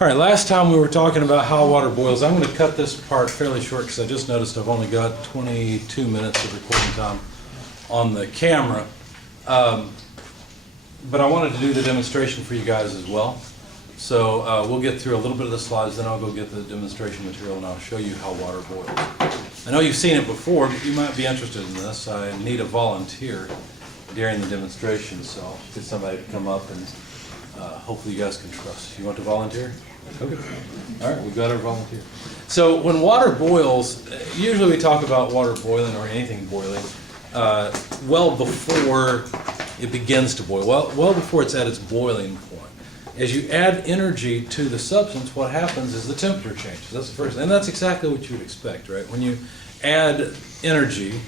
All right, last time we were talking about how water boils. I'm going to cut this part fairly short because I just noticed I've only got 22 minutes of recording time on the camera. But I wanted to do the demonstration for you guys as well. So we'll get through a little bit of the slides, then I'll go get the demonstration material and I'll show you how water boils. I know you've seen it before, but you might be interested in this. I need a volunteer during the demonstration, so I'll get somebody to come up and hopefully you guys can trust. You want to volunteer? Okay. All right, we've got our volunteer. So when water boils, usually we talk about water boiling or anything boiling well before it begins to boil, well before it's at its boiling point. As you add energy to the substance, what happens is the temperature changes. That's the first thing. And that's exactly what you would expect, right? When you add energy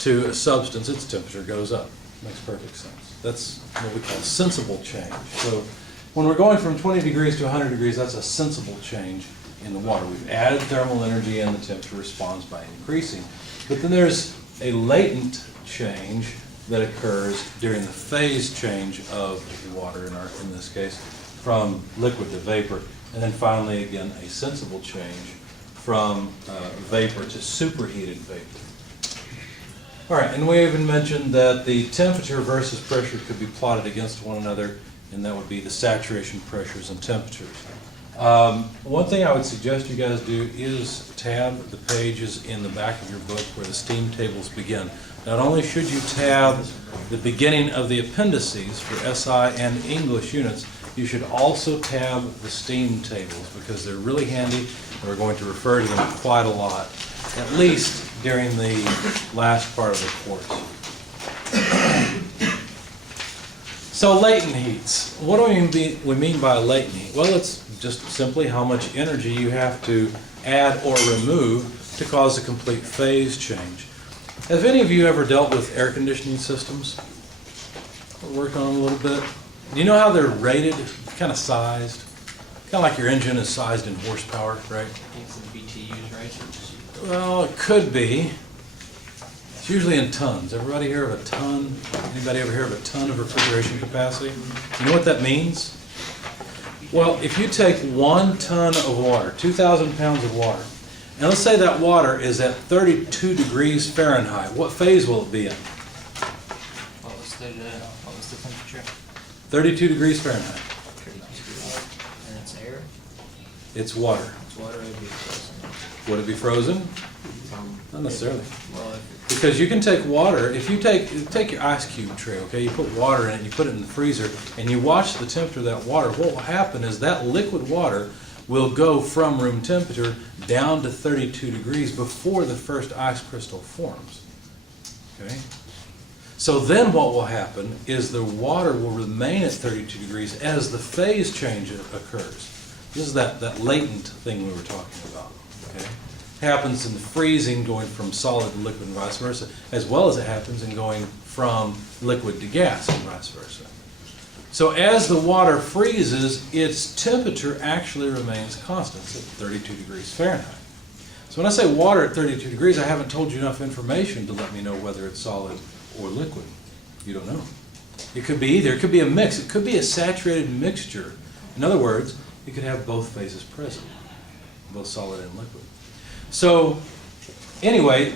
to a substance, its temperature goes up. Makes perfect sense. That's what we call sensible change. So when we're going from 20 degrees to 100 degrees, that's a sensible change in the water. We've added thermal energy and the temperature responds by increasing. But then there's a latent change that occurs during the phase change of the water, in this case, from liquid to vapor. And then finally, again, a sensible change from vapor to superheated vapor. All right, and we even mentioned that the temperature versus pressure could be plotted against one another, and that would be the saturation pressures and temperatures. One thing I would suggest you guys do is tab the pages in the back of your book where the steam tables begin. Not only should you tab the beginning of the appendices for SI and English units, you should also tab the steam tables because they're really handy and we're going to refer to them quite a lot, at least during the last part of the course. So latent heats. What do we mean by latent heat? Well, it's just simply how much energy you have to add or remove to cause a complete phase change. Have any of you ever dealt with air conditioning systems? Work on them a little bit. Do you know how they're rated? Kind of sized. Kind of like your engine is sized in horsepower, right? It's the BTUs, right? Well, it could be. It's usually in tons. Everybody hear of a ton? Anybody ever hear of a ton of refrigeration capacity? You know what that means? Well, if you take 1 ton of water, 2,000 pounds of water, and let's say that water is at 32 degrees Fahrenheit, what phase will it be in? What was the temperature? 32 degrees Fahrenheit. And it's air? It's water. It's water, it would be frozen. Would it be frozen? Not necessarily. Well, Because you can take water, if you take your ice cube tray, okay, you put water in it, you put it in the freezer, and you watch the temperature of that water, what will happen is that liquid water will go from room temperature down to 32 degrees before the first ice crystal forms. Okay? So then what will happen is the water will remain at 32 degrees as the phase change occurs. This is that latent thing we were talking about. Okay? Happens in the freezing, going from solid to liquid and vice versa, as well as it happens in going from liquid to gas and vice versa. So as the water freezes, its temperature actually remains constant. It's at 32 degrees Fahrenheit. So when I say water at 32 degrees, I haven't told you enough information to let me know whether it's solid or liquid. You don't know. It could be either. It could be a mix. It could be a saturated mixture. In other words, it could have both phases present, both solid and liquid. So anyway,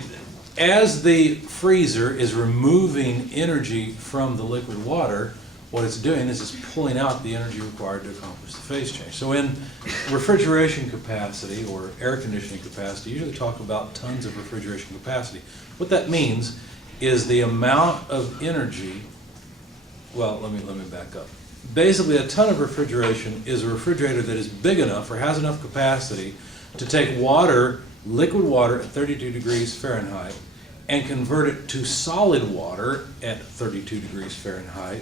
as the freezer is removing energy from the liquid water, what it's doing is it's pulling out the energy required to accomplish the phase change. So in refrigeration capacity or air conditioning capacity, you usually talk about tons of refrigeration capacity. What that means is the amount of energy, well, let me back up. Basically, a ton of refrigeration is a refrigerator that is big enough or has enough capacity to take water, liquid water at 32 degrees Fahrenheit and convert it to solid water at 32 degrees Fahrenheit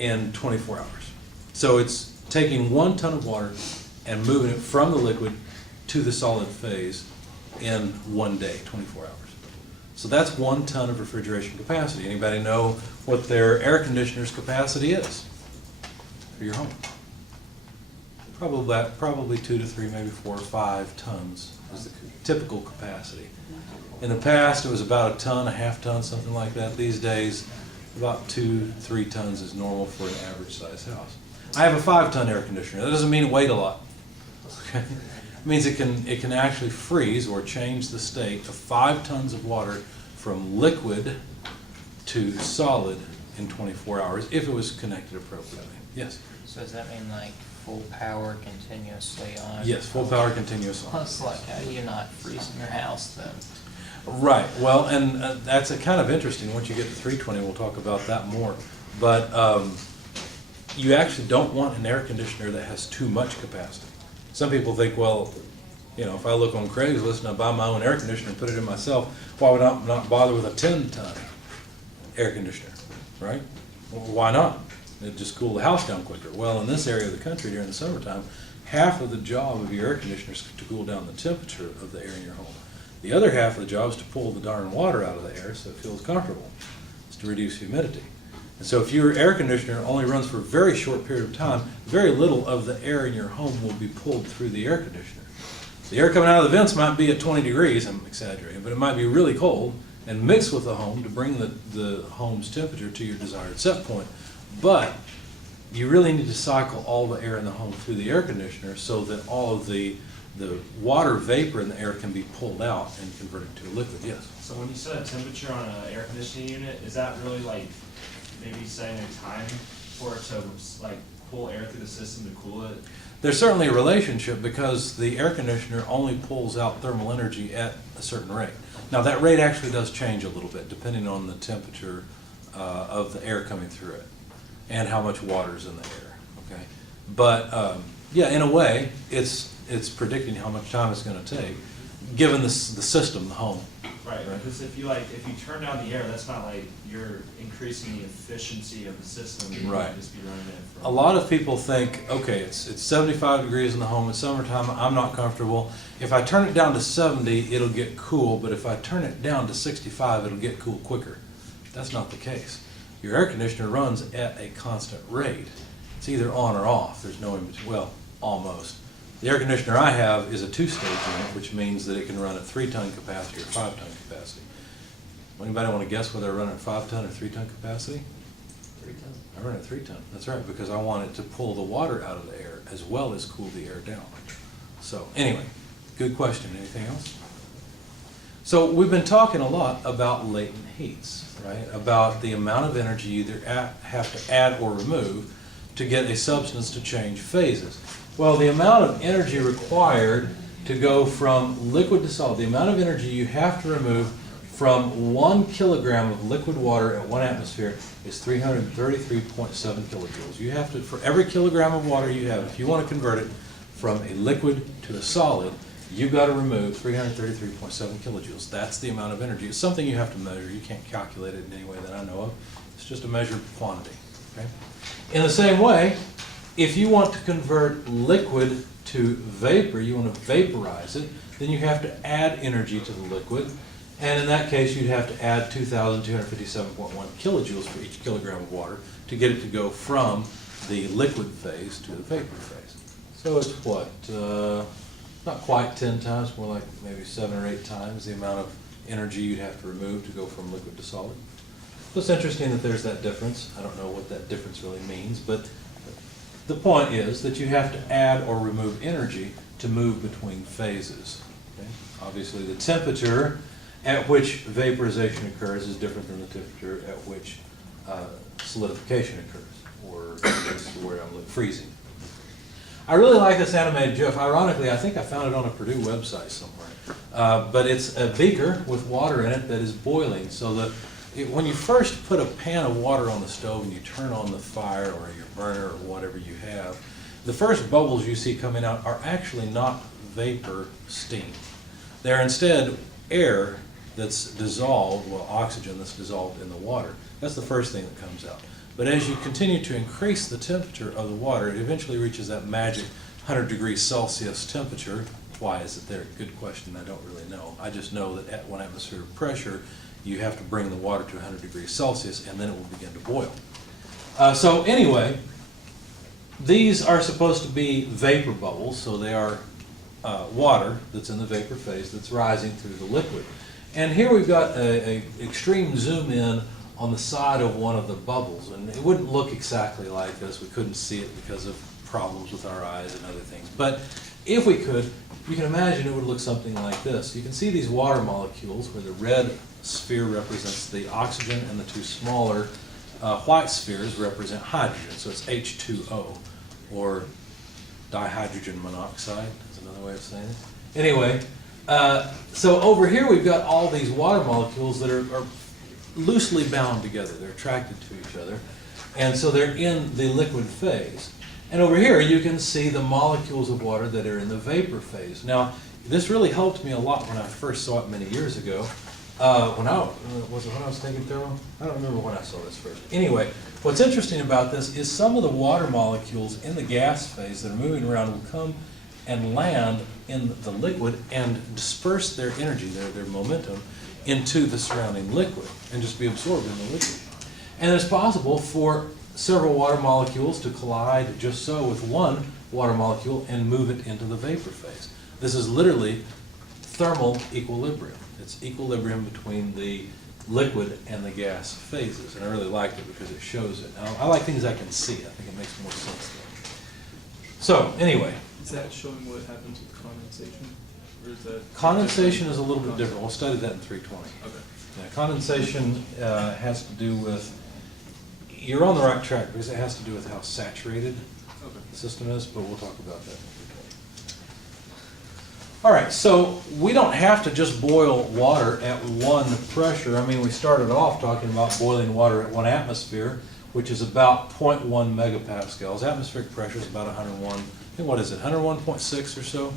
in 24 hours. So it's taking 1 ton of water and moving it from the liquid to the solid phase in 1 day, 24 hours. So that's 1 ton of refrigeration capacity. Anybody know what their air conditioner's capacity is for your home? Probably 2 to 3, maybe 4 or 5 tons is the typical capacity. In the past, it was about 1 ton, a half ton, something like that. These days, about 2-3 tons is normal for an average size house. I have a 5-ton air conditioner. That doesn't mean it weighed a lot. Okay? It means it can actually freeze or change the state of 5 tons of water from liquid to solid in 24 hours if it was connected appropriately. Yes? So does that mean like full power continuously on? Yes, full power continuous on. Plus, like, how do you not freezing your house then? Right. Well, and that's a kind of interesting. Once you get to 320, we'll talk about that more. But you actually don't want an air conditioner that has too much capacity. Some people think, well, you know, if I look on Craigslist and I buy my own air conditioner and put it in myself, why would I not bother with a 10-ton air conditioner, right? Well, why not? It'd just cool the house down quicker. Well, in this area of the country during the summertime, half of the job of your air conditioner is to cool down the temperature of the air in your home. The other half of the job is to pull the darn water out of the air so it feels comfortable. It's to reduce humidity. And so if your air conditioner only runs for a very short period of time, very little of the air in your home will be pulled through the air conditioner. The air coming out of the vents might be at 20 degrees, I'm exaggerating, but it might be really cold and mix with the home to bring the home's temperature to your desired set point. But you really need to cycle all the air in the home through the air conditioner so that all of the water vapor in the air can be pulled out and converted to a liquid. Yes? So when you set a temperature on an air conditioning unit, is that really like maybe setting a time for it to like pull air through the system to cool it? There's certainly a relationship because the air conditioner only pulls out thermal energy at a certain rate. Now that rate actually does change a little bit depending on the temperature of the air coming through it and how much water is in the air. Okay, but yeah, in a way, it's predicting how much time it's going to take, given the system, the home. Right, because if you turn down the air, that's not like you're increasing the efficiency of the system. You Right. might just be running it from A lot of people think, okay, it's 75 degrees in the home, it's summertime, I'm not comfortable. If I turn it down to 70, it'll get cool, but if I turn it down to 65, it'll get cool quicker. That's not the case. Your air conditioner runs at a constant rate. It's either on or off. There's no in between. Well, almost. The air conditioner I have is a 2-stage unit, which means that it can run at 3-ton capacity or 5-ton capacity. Anybody want to guess whether I run at 5-ton or 3-ton capacity? 3 tons. I run at 3-ton. That's right, because I want it to pull the water out of the air as well as cool the air down. So anyway, good question. Anything else? So we've been talking a lot about latent heats, right? About the amount of energy you either have to add or remove to get a substance to change phases. Well, the amount of energy required to go from liquid to solid, the amount of energy you have to remove from 1 kilogram of liquid water at 1 atmosphere is 333.7 kilojoules. You have to, for every kilogram of water you have, if you want to convert it from a liquid to a solid, you've got to remove 333.7 kilojoules. That's the amount of energy. It's something you have to measure. You can't calculate it in any way that I know of. It's just a measured quantity. Okay? In the same way, if you want to convert liquid to vapor, you want to vaporize it, then you have to add energy to the liquid. And in that case, you'd have to add 2,257.1 kilojoules for each kilogram of water to get it to go from the liquid phase to the vapor phase. So it's what, not quite 10 times, more like maybe 7 or 8 times the amount of energy you'd have to remove to go from liquid to solid. So it's interesting that there's that difference. I don't know what that difference really means, but the point is that you have to add or remove energy to move between phases. Okay? Obviously, the temperature at which vaporization occurs is different than the temperature at which solidification occurs, or this is the word I'm looking, freezing. I really like this animated GIF. Ironically, I think I found it on a Purdue website somewhere. But it's a beaker with water in it that is boiling. So that when you first put a pan of water on the stove and you turn on the fire or your burner or whatever you have, the first bubbles you see coming out are actually not vapor steam. They're instead air that's dissolved, well, oxygen that's dissolved in the water. That's the first thing that comes out. But as you continue to increase the temperature of the water, it eventually reaches that magic 100 degrees Celsius temperature. Why is it there? Good question. I don't really know. I just know that at 1 atmosphere of pressure, you have to bring the water to 100 degrees Celsius, and then it will begin to boil. So anyway, these are supposed to be vapor bubbles, so they are water that's in the vapor phase that's rising through the liquid. And here we've got an extreme zoom in on the side of one of the bubbles. And it wouldn't look exactly like this. We couldn't see it because of problems with our eyes and other things. But if we could, you can imagine it would look something like this. You can see these water molecules where the red sphere represents the oxygen and the two smaller white spheres represent hydrogen. So it's H2O, or dihydrogen monoxide is another way of saying it. Anyway, so over here we've got all these water molecules that are loosely bound together. They're attracted to each other. And so they're in the liquid phase. And over here you can see the molecules of water that are in the vapor phase. Now, this really helped me a lot when I first saw it many years ago. When I was taking thermo? I don't remember when I saw this first. Anyway, what's interesting about this is some of the water molecules in the gas phase that are moving around will come and land in the liquid and disperse their energy, their momentum, into the surrounding liquid and just be absorbed in the liquid. And it's possible for several water molecules to collide just so with one water molecule and move it into the vapor phase. This is literally thermal equilibrium. It's equilibrium between the liquid and the gas phases, and I really liked it because it shows it. Now, I like things I can see. I think it makes more sense then. So, anyway. Is that showing what happens with condensation? Or is that Condensation is a little bit different. We'll study that in 320. Okay. Yeah, condensation has to do with, you're on the right track because it has to do with how saturated the system is, but we'll talk about that. All right, so we don't have to just boil water at one pressure. I mean, we started off talking about boiling water at 1 atmosphere, which is about 0.1 megapascals. Atmospheric pressure is about 101, I think, what is it, 101.6 or so?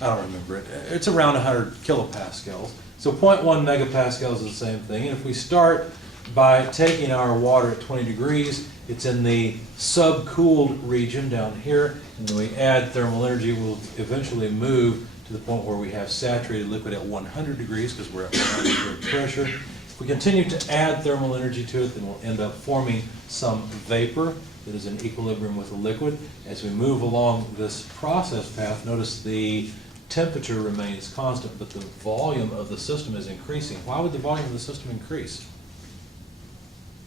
I don't remember it. It's around 100 kilopascals. So 0.1 megapascals is the same thing. And if we start by taking our water at 20 degrees, it's in the subcooled region down here, and then we add thermal energy, we'll eventually move to the point where we have saturated liquid at 100 degrees because we're at 100 pressure. If we continue to add thermal energy to it, then we'll end up forming some vapor that is in equilibrium with the liquid. As we move along this process path, notice the temperature remains constant, but the volume of the system is increasing. Why would the volume of the system increase?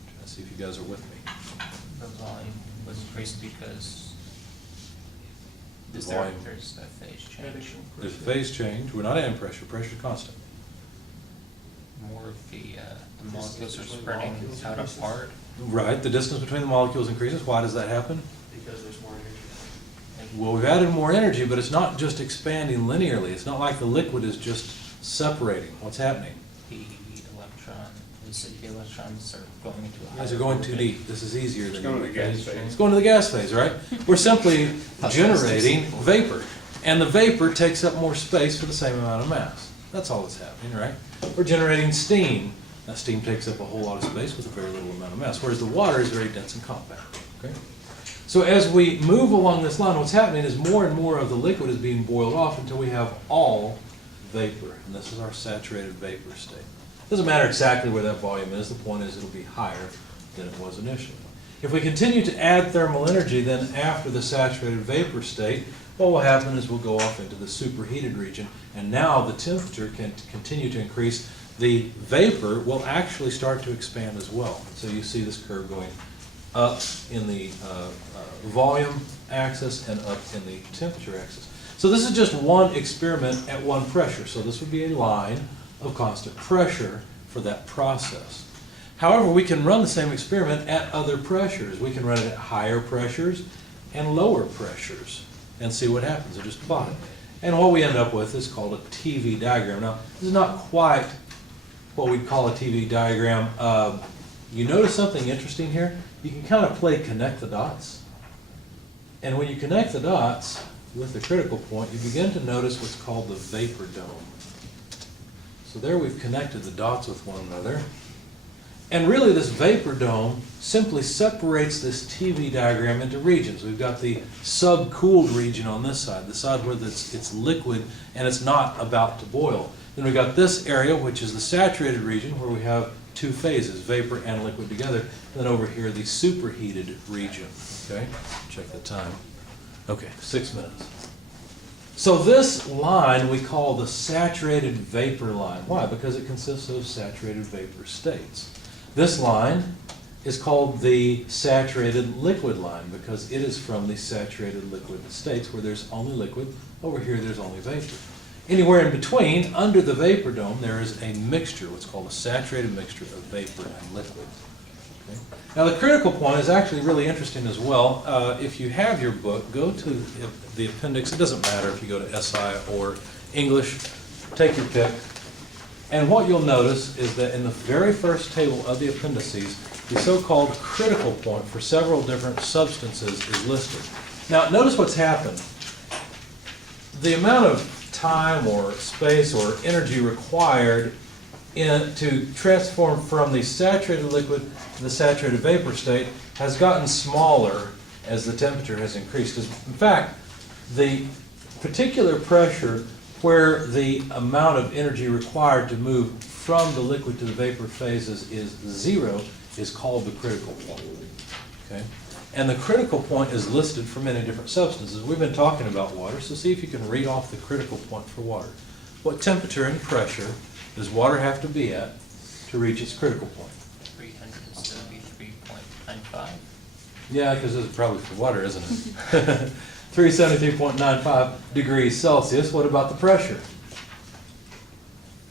Trying to see if you guys are with me. The volume was increased because The there's volume. a phase change. There's a phase change. We're not adding pressure. Pressure is constant. More of the molecules are spreading out apart. Right. The distance between the molecules increases. Why does that happen? Because there's more energy. Well, we've added more energy, but it's not just expanding linearly. It's not like the liquid is just separating. What's happening? The electrons are going into a You higher guys are going too voltage. deep. This is easier than It's going to the gas phase. It's going to the gas phase, right? We're simply generating vapor. And the vapor takes up more space for the same amount of mass. That's all that's happening, right? We're generating steam. That steam takes up a whole lot of space with a very little amount of mass, whereas the water is very dense and compact. Okay? So as we move along this line, what's happening is more and more of the liquid is being boiled off until we have all vapor. And this is our saturated vapor state. Doesn't matter exactly where that volume is. The point is it'll be higher than it was initially. If we continue to add thermal energy, then after the saturated vapor state, what will happen is we'll go off into the superheated region, and now the temperature can continue to increase. The vapor will actually start to expand as well. So you see this curve going up in the volume axis and up in the temperature axis. So this is just one experiment at one pressure. So this would be a line of constant pressure for that process. However, we can run the same experiment at other pressures. We can run it at higher pressures and lower pressures and see what happens. So just plot it. And what we end up with is called a TV diagram. Now, this is not quite what we'd call a TV diagram. You notice something interesting here? You can kind of play connect the dots. And when you connect the dots with the critical point, you begin to notice what's called the vapor dome. So there we've connected the dots with one another. And really this vapor dome simply separates this TV diagram into regions. We've got the subcooled region on this side, the side where it's liquid and it's not about to boil. Then we've got this area, which is the saturated region, where we have two phases, vapor and liquid together. And then over here, the superheated region. Okay, check the time. Okay, 6 minutes. So this line we call the saturated vapor line. Why? Because it consists of saturated vapor states. This line is called the saturated liquid line because it is from the saturated liquid states where there's only liquid. Over here, there's only vapor. Anywhere in between, under the vapor dome, there is a mixture, what's called a saturated mixture of vapor and liquid. Okay? Now, the critical point is actually really interesting as well. If you have your book, go to the appendix. It doesn't matter if you go to SI or English. Take your pick. And what you'll notice is that in the very first table of the appendices, the so-called critical point for several different substances is listed. Now, notice what's happened. The amount of time or space or energy required to transform from the saturated liquid to the saturated vapor state has gotten smaller as the temperature has increased. 'Cause in fact, the particular pressure where the amount of energy required to move from the liquid to the vapor phases is 0 is called the critical point. Okay? And the critical point is listed for many different substances. We've been talking about water, so see if you can read off the critical point for water. What temperature and pressure does water have to be at to reach its critical point? 373.95. Yeah, because this is probably for water, isn't it? 373.95 degrees Celsius. What about the pressure?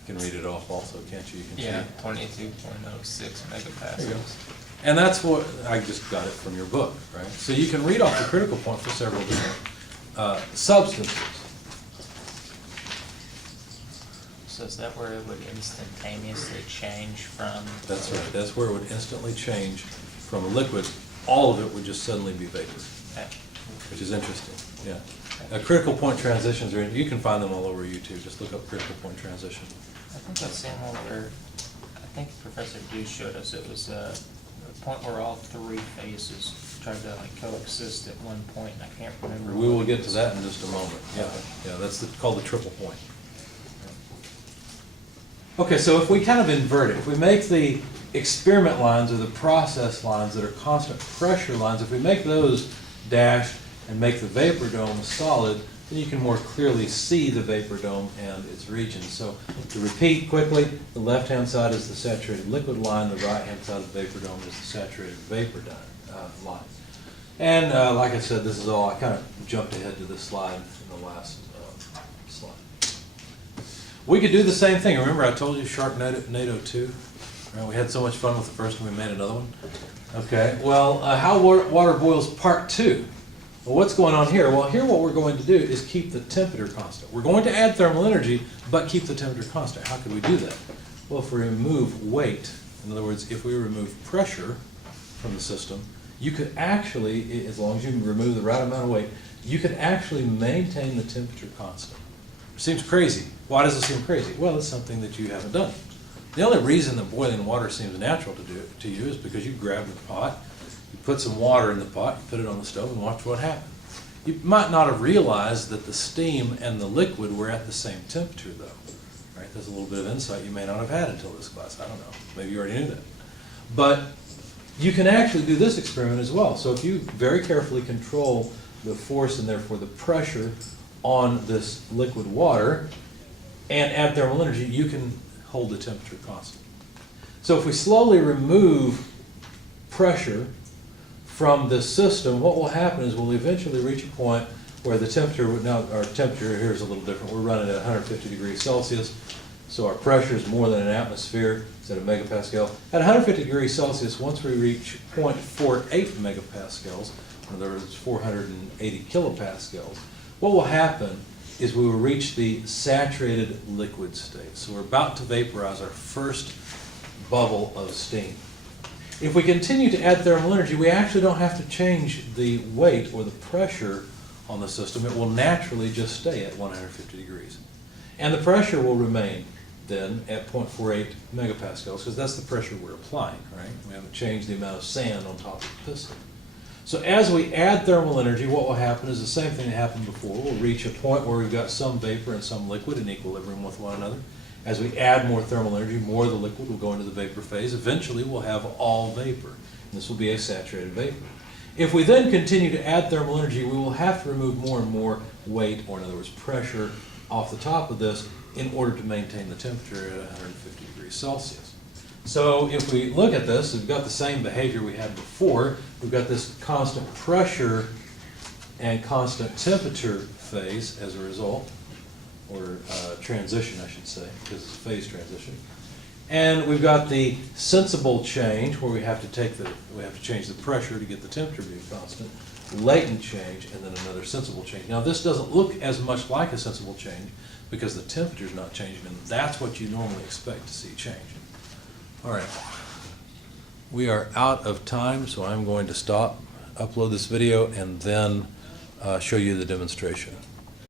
You can read it off also, can't you? You can see Yeah, it. 22.06 There you go. megapascals. And that's what, I just got it from your book, right? So you can read off the critical point for several different substances. So is that where it would instantaneously change from? That's right, that's where it would instantly change from a liquid. All of it would just suddenly be vapor, Okay. which is interesting, yeah. Critical point transitions, you can find them all over YouTube. Just look up critical point transition. I think I've seen one where, I think Professor Dew showed us, it was a point where all three phases tried to like coexist at one point, and I can't remember. We will what it get to was. that in just a moment, yeah. Yeah, that's called the triple point. Okay, so if we kind of invert it, if we make the experiment lines or the process lines that are constant pressure lines, if we make those dashed and make the vapor dome solid, then you can more clearly see the vapor dome and its regions. So to repeat quickly, the left-hand side is the saturated liquid line, the right-hand side of the vapor dome is the saturated vapor line. And like I said, this is all, I kind of jumped ahead to this slide in the last slide. We could do the same thing. Remember I told you Sharknado 2? Right, we had so much fun with the first one, we made another one. Okay, well, how water boils part 2. Well, what's going on here? Well, here what we're going to do is keep the temperature constant. We're going to add thermal energy, but keep the temperature constant. How could we do that? Well, if we remove weight, in other words, if we remove pressure from the system, you could actually, as long as you remove the right amount of weight, you could actually maintain the temperature constant. Seems crazy. Why does it seem crazy? Well, it's something that you haven't done. The only reason that boiling water seems natural to you is because you grab the pot, you put some water in the pot, you put it on the stove, and watch what happens. You might not have realized that the steam and the liquid were at the same temperature, though. Right? There's a little bit of insight you may not have had until this class. I don't know. Maybe you already knew that. But you can actually do this experiment as well. So if you very carefully control the force and therefore the pressure on this liquid water and add thermal energy, you can hold the temperature constant. So if we slowly remove pressure from this system, what will happen is we'll eventually reach a point where the temperature, now our temperature here is a little different. We're running at 150 degrees Celsius, so our pressure is more than an atmosphere instead of megapascal. At 150 degrees Celsius, once we reach 0.48 megapascals, in other words 480 kilopascals, what will happen is we will reach the saturated liquid state. So we're about to vaporize our first bubble of steam. If we continue to add thermal energy, we actually don't have to change the weight or the pressure on the system. It will naturally just stay at 150 degrees. And the pressure will remain then at 0.48 megapascals, because that's the pressure we're applying, right? We haven't changed the amount of sand on top of the piston. So as we add thermal energy, what will happen is the same thing that happened before. We'll reach a point where we've got some vapor and some liquid in equilibrium with one another. As we add more thermal energy, more of the liquid will go into the vapor phase. Eventually, we'll have all vapor. And this will be a saturated vapor. If we then continue to add thermal energy, we will have to remove more and more weight, or in other words, pressure, off the top of this in order to maintain the temperature at 150 degrees Celsius. So if we look at this, we've got the same behavior we had before. We've got this constant pressure and constant temperature phase as a result, or transition, I should say, because it's a phase transition. And we've got the sensible change where we have to change the pressure to get the temperature to be constant, latent change, and then another sensible change. Now this doesn't look as much like a sensible change because the temperature is not changing, and that's what you normally expect to see change. All right, we are out of time, so I'm going to stop, upload this video, and then show you the demonstration.